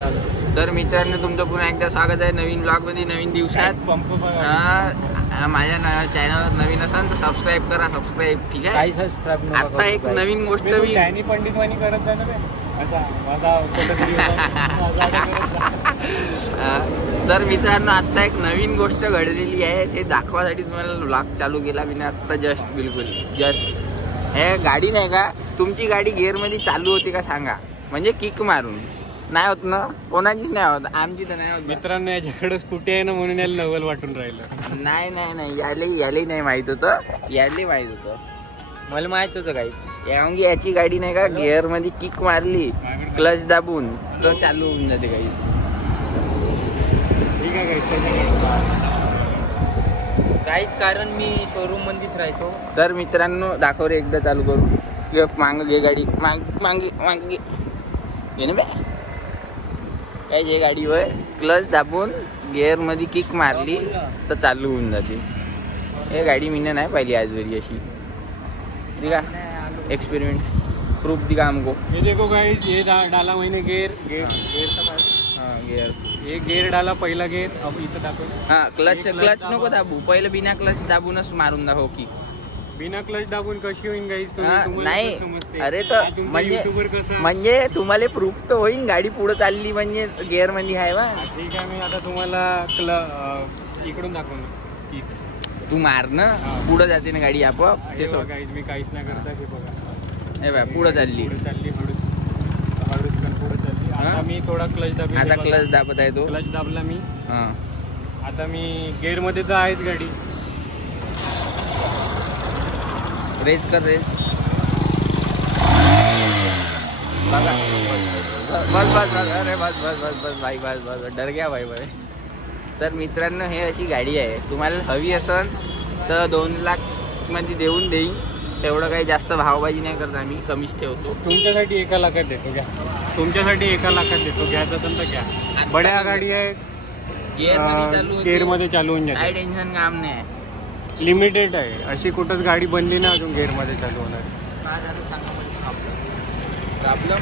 तर मित्रांनो तुमचं पुन्हा एकदा स्वागत आहे नवीन ब्लॉग मध्ये नवीन दिवसात. माझ्या चॅनल नवीन असाल तर सबस्क्राईब करा. सबस्क्राईब ठीक आहे. आता एक नवीन गोष्ट मी पंडित वाणी करत जा ना. तर मित्रांनो आता एक नवीन गोष्ट घडलेली आहे ते दाखवासाठी तुम्हाला ब्लॉग चालू केला मी आता बिलकुल जस्ट. हे गाडी नाही का तुमची गाडी गिअर मध्ये चालू होती का सांगा. म्हणजे किक मारून नाही होत ना. कोणाचीच नाही होत. आमची तर नाही होत. मित्रांनो याच्याकडे स्कूटी आहे ना म्हणून याला नवल वाटून राहिलं. नाही याले नाही माहित होतं. याले माहित होतं. मला माहित होतं काही. याची गाडी नाही का गिअर मध्ये किक मारली क्लच दाबून तर चालू होऊन जाते काही. ठीक आहे काहीच कारण मी शोरूम मध्येच राहतो. तर मित्रांनो दाखव रे एकदा चालू करू. मांग घे गाडी. मागे घे ना बे. काय जे गाडीवर क्लच दाबून गिअर मध्ये किक मारली तर चालू होऊन जाते. हे गाडी मी नाही पाहिली आजवरी अशी. दिखा एक्सपेरिमेंट प्रूफ दिखा हमको. ये देखो गाइस ये डाला मैंने गेयर ये गेयर डाला पहिला गेयर. अब इथं दाखव. हा क्लच नको दाबू. पहिले बिना क्लच दाबूनच मारून दाखव की. बिना क्लच दाबून कशी होईल गाईस. नाही अरे तर म्हणजे तुम्हाला प्रूफ तर होईल गाडी पुढे चालली म्हणजे गिअर मध्ये आहे बा. ठीक आहे मी आता तुम्हाला इकडून दाखवणार. तू मार ना पुढे जाते ना गाडी आपोआप. गाईस मी काहीच नाही करता. हे बघा हे बघ पुढे चालली हळूच पुढे चालली. आता मी थोडा क्लच दाबी. आता क्लच दाबत आहे तो. क्लच दाबला मी. आता मी गिअर मध्ये तर आहेच गाडी. रेस कर रेस. बघा बस अरे बस भाई बस डर गया भाई. तर मित्रांनो हे अशी गाडी आहे. तुम्हाला हवी असेल तर 2 लाख मध्ये देऊन देईन. तेवढं काही जास्त भावबाजी नाही करत आम्ही. कमीच ठेवतो. तुमच्यासाठी 1 लाखात देतो घ्या. तुमच्यासाठी 1 लाखात देतो. घ्यायचं असेल तर घ्या. बड्या गाडी आहे. गिअर मध्ये चालू होऊन जाते. काही टेन्शन काम नाही. लिमिटेड आहे. अशी कुठंच गाडी बनली ना अजून गिअर मध्ये चालू होणार. प्रॉब्लेम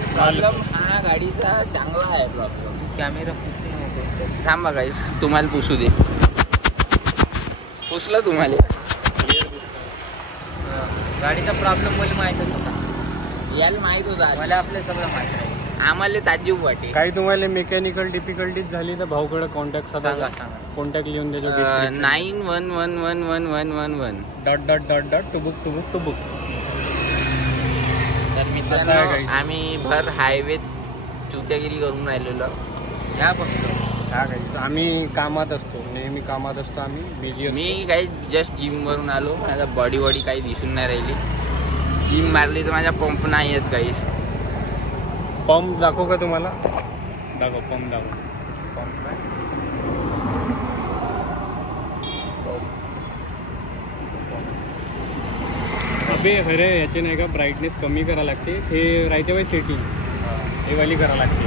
हा गाडीचा चांगला आहे. प्रॉब्लेम कॅमेरा थांबा गाईस तुम्हाला पुसू दे. पुसलं तुम्हाला. गाडीचा प्रॉब्लेम मला माहित होता. याला माहित होता. मला आपलं सगळं माहित आहे. आम्हाला ताज्जुब वाटे. काही तुम्हाला मेकॅनिकल डिफिकल्टीज झाली तर भाऊकडे कॉन्टॅक्ट साधा. कॉन्टॅक्ट लिहून द्यायचो. 91111111 टुबुक. तर मित्रांनो आम्ही भर हायवे चुत्यागिरी करून राहिलेलो. ह्या फक्त आम्ही कामात असतो. नेहमी कामात असतो. आम्ही बिझी. मी काही जस्ट जिम वरून आलो. माझा बॉडी काही दिसून नाही राहिली. जिम मारली तर माझा पंप नाही येत काहीच. पंप दाखव का तुम्हाला. दाखव पंप दाखव. अबे अरे याचे नाही का ब्राईटनेस कमी करा लागते. हे राहते बाई सेटिंग. हे वाली करा लागते.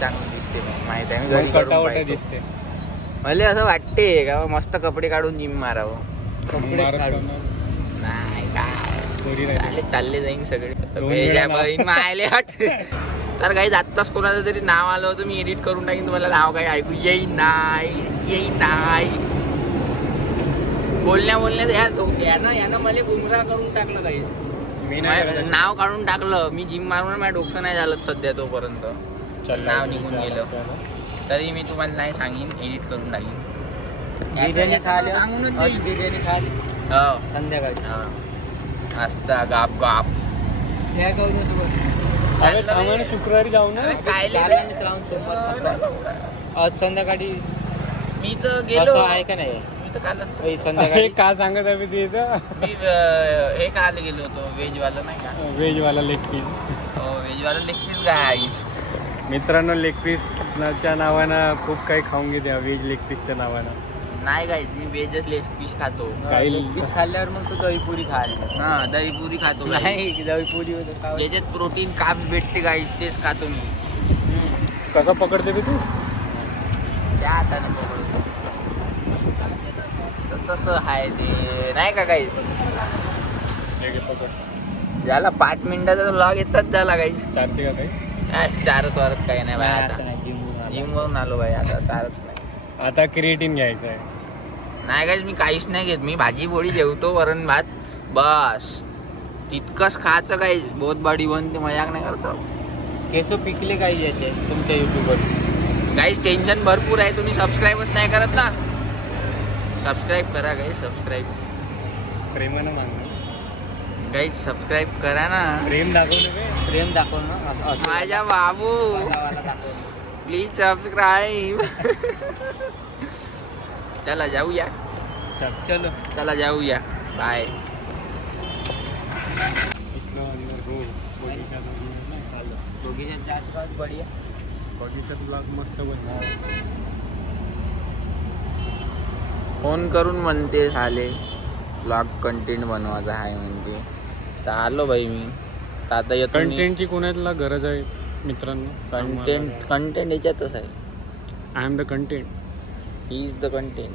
चांगलं दिसते. माहित आहे घरी कटावटा दिसते. मला असं वाटते का मस्त कपडे काढून जिम मारावं. कपडे नाही काय चालले जाईन सगळे मायले हट. तर काही आत्ताच कोणाचं तरी नाव आलं होतं. मी एडिट करून टाकीन. तुम्हाला नाव काही ऐकू येईन नाही. बोलण्यात यानं मला गुमराह करून टाकलं. काही मी नाव काढून टाकलं. मी जिम मारून माझ्या डोकं नाही झालं सध्या तोपर्यंत. नाव निघून गेलं तरी मी तुम्हाला नाही सांगीन. एडिट करून टाकीन. बिर्याणी खाली हो संध्याकाळी असता गाप शुक्रवारी जाऊ ना. आज संध्याकाळी मी तर गेलो आहे का नाही. मी तर संध्याकाळी का सांगत आहे मी हे खायला गेलो होतो. व्हेजवाला नाही का. व्हेजवाला लेग पीस. व्हेजवाला लेग पीस काय. मित्रांनो लेग पीसच्या नावानं खूप काही खाऊन घेते. व्हेज लेग पीसच्या नावानं नाही काय. मी व्हेजच लेग पीस खातो. लेग पीस खाल्ल्यावर मग तू दहीपुरी खायला. हा दहीपुरी खातो. नाही दहीपुरी ज्याच्यात प्रोटीन काप्स भेटते गाईस तेच खातो मी. कसं पकडते तू. त्या हाताने पकडतो. तसं आहे ते नाही का काही. झाला 5 मिनिटाचा व्लॉग येतात झाला गाईस. चालते का काही? चारच वारत काही नाही बाय. आता जिम वरून आलो बाई. आता चारच नाही. आता क्रिएटिन घ्यायचं आहे. नाही गाईस मी काहीच नाही घेत. मी भाजी पोळी जेवतो, वरण भात बस. तितकंच खायचं गाईस. बहुत बॉडी बनते. मजाक नाही करतो. केस पिकले काही याचे तुमच्या युट्यूबवर. गाईस टेन्शन भरपूर आहे. तुम्ही सबस्क्राईबच नाही करत ना. सबस्क्राईब करा गाईस. सबस्क्राईब प्रेमानं मागणं गाईस. सबस्क्राईब करा ना. प्रेम दाखवलं. प्रेम दाखव ना. माझ्या बाबू प्लीज सबस्क्राईब. चला जाऊया. चलो चला जाऊया. बाय. बढिया. बगीचात ब्लॉग मस्त बनवा. फोन करून म्हणते झाले ब्लॉग कंटेंट बनवायचा आहे म्हणते. तर आलो भाई मी. तर आता येतो. कंटेंटची कोणाला गरज आहे मित्रांनो? कंटेंट याच्यातच आहे. I am the content. He is the content.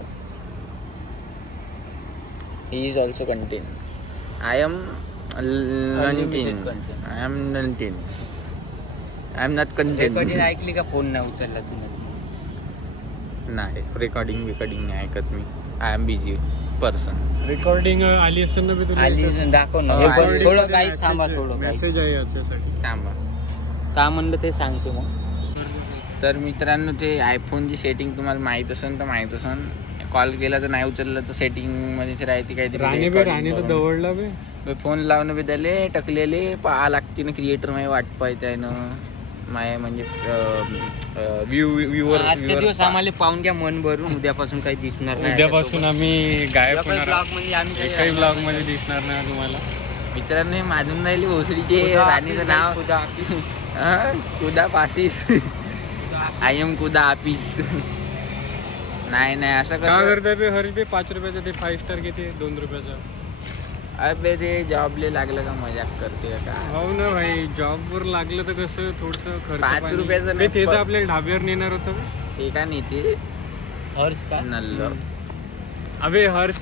He is also content. I am Unlimited content. I am नंटेन. I am not content. कधी ऐकली का फोन नाही उचलला तुला? नाही रेकॉर्डिंग नाही ऐकत मी. I am busy person. Recording आली असेल ना मी तुला? आली दाखव ना. हो, आली. थोडं काही थांबा. थोडं मेसेज आहे याच्यासाठी. थांबा. का म्हणलं ते सांगते मग. तर मित्रांनो ते आयफोनची सेटिंग तुम्हाला माहित असेल तर माहित असेल. कॉल केला तर नाही उचललं तर सेटिंग मध्ये राहते काहीतरी. राणीचं दवडला बे. फोन लावणं बी त्याले टकलेले पाहा लागते ना. क्रिएटर मध्ये वाट पाहते आहे ना माय. म्हणजे व्ह्यूवर आजच्या दिवस आम्हाला पाहून घ्या मन भरून. उद्यापासून काही दिसणार नाही. उद्यापासून आम्ही गायब होणार. ब्लॉग मध्ये आम्ही काही ब्लॉग मध्ये दिसणार नाही तुम्हाला. मित्रांनो माजून राहिली भोसडीचे. राणीचं नाव कुदा पासीस. आय एम कुदा आपिस. नाही असं काय कसं करताय बे हरीश बे? 5 रुपयाचं ते 5 स्टार किती? 2 रुपयाचं. अबे ते जॉबले लागलं का मजाक करते का? हो ना भाई. जॉब वर लागलं तर कसं थोडस खर्च. 5 रुपयाचं बे ते तर आपल्याला ढाब्यावर नेणार होतं बे. ते का नाही ते हर्ष का नल्ल. अबे हर्ष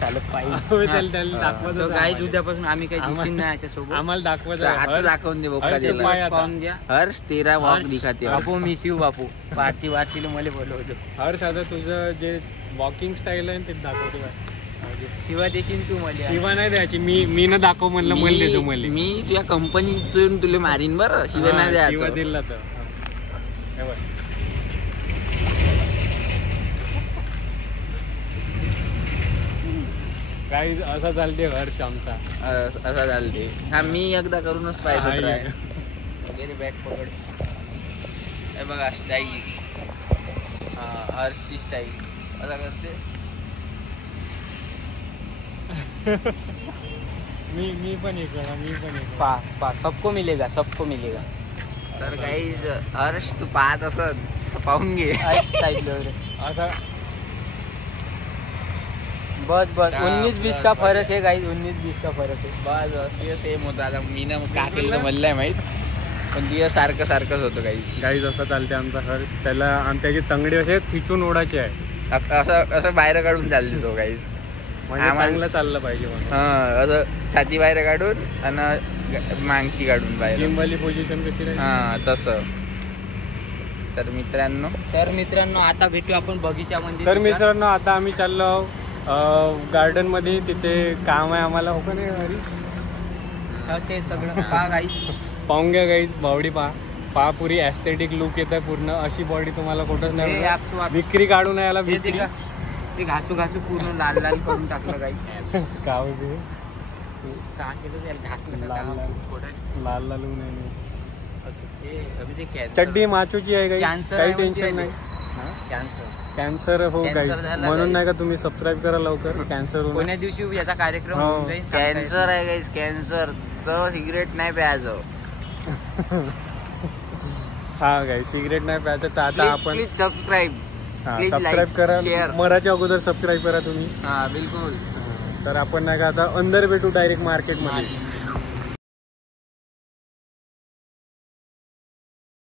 चालत पाहिजे. अबे त्याला दाखवायचं काही उद्यापासून आम्ही काही दिसून नाही याच्यासोबत. आम्हाला दाखवायचं. आता दाखवून दे बोका हर्ष दिला. पाय आता. पाहून घ्या. हर्ष तेरा वॉक दिखाते. बापू मिस यू बापू. वाटीला मला बोलवतो. हर्ष आता तुझं जे वॉकिंग स्टाईल आहे ते दाखवतो काय. शिवा देशील तू मला. शिवा नाही द्यायची. मी ना दाखव म्हणलं. मला द्यायचो मला. मी तुझ्या कंपनीतून तुला मारीन बरं. शिवाय नाही शिवा द्यायचं. दिला तर हे बघ. काही असा चालते हर्ष आमचा. असा चालते. हा मी एकदा करूनच पाहिजे हा, ट्राय. ये. वगैरे बॅट पकड. हे बघा स्टाईल. हा हर्षची स्टाईल असा करते. मी पण इकडं. पा सबको मिलेगा. तर काही हर्ष तू पाहत असत पाहून घे. साइड असा बस 19-20 का फरक है गाइस. 19-20 का फरक है. बस ते सेम होतं. आता मी ना का केलं म्हणलंय माहित. पण तिला सारखंच होतं काही. गाईज असा चालते आमचा हर्ष. त्याला आणि त्याची तंगडी असे खिचून ओढायची आहे. असं बाहेर काढून चालते तो काही. म्हणजे चांगलं चाललं पाहिजे म्हणून. हा असं छाती बाहेर काढून आणि मागची काढून बाहेर. जिमवाली पोझिशन कशी राहील. हा तसं. तर मित्रांनो आता भेटू आपण बगीच्यामध्ये. तर मित्रांनो आता आम्ही चाललो गार्डन मध्ये. तिथे काम आहे आम्हाला. हो का नाही हरीश? ते सगळं पहा गाईच. पाहून घ्या गाईज. बावडी पहा पुरी ऍस्थेटिक लुक येत आहे पूर्ण. अशी बॉडी तुम्हाला कुठंच नाही मिळणार. विक्री काढून यायला विक्री. ते घासू पूर्ण लाल करून टाकलं गाईच. का होते का केलं त्याला घासलं लाल चड्डी माचूची आहे गाईज. काही टेन्शन नाही. कॅन्सर हो गाईज. म्हणून नाही का तुम्ही सबस्क्राईब करा लवकर. कॅन्सर कोण्या दिवशी याचा कार्यक्रम होऊन जाईल. कॅन्सर आहे गाईज. कॅन्सर तर सिगरेट नाही प्यायचं. हा गाईज सिगरेट नाही प्यायचं. तर आता आपण प्लीज सबस्क्राईब करा. share. मराच्या अगोदर सबस्क्राईब करा तुम्ही. हा बिलकुल. तर आपण नाही का आता अंदर भेटू डायरेक्ट मार्केट मध्ये.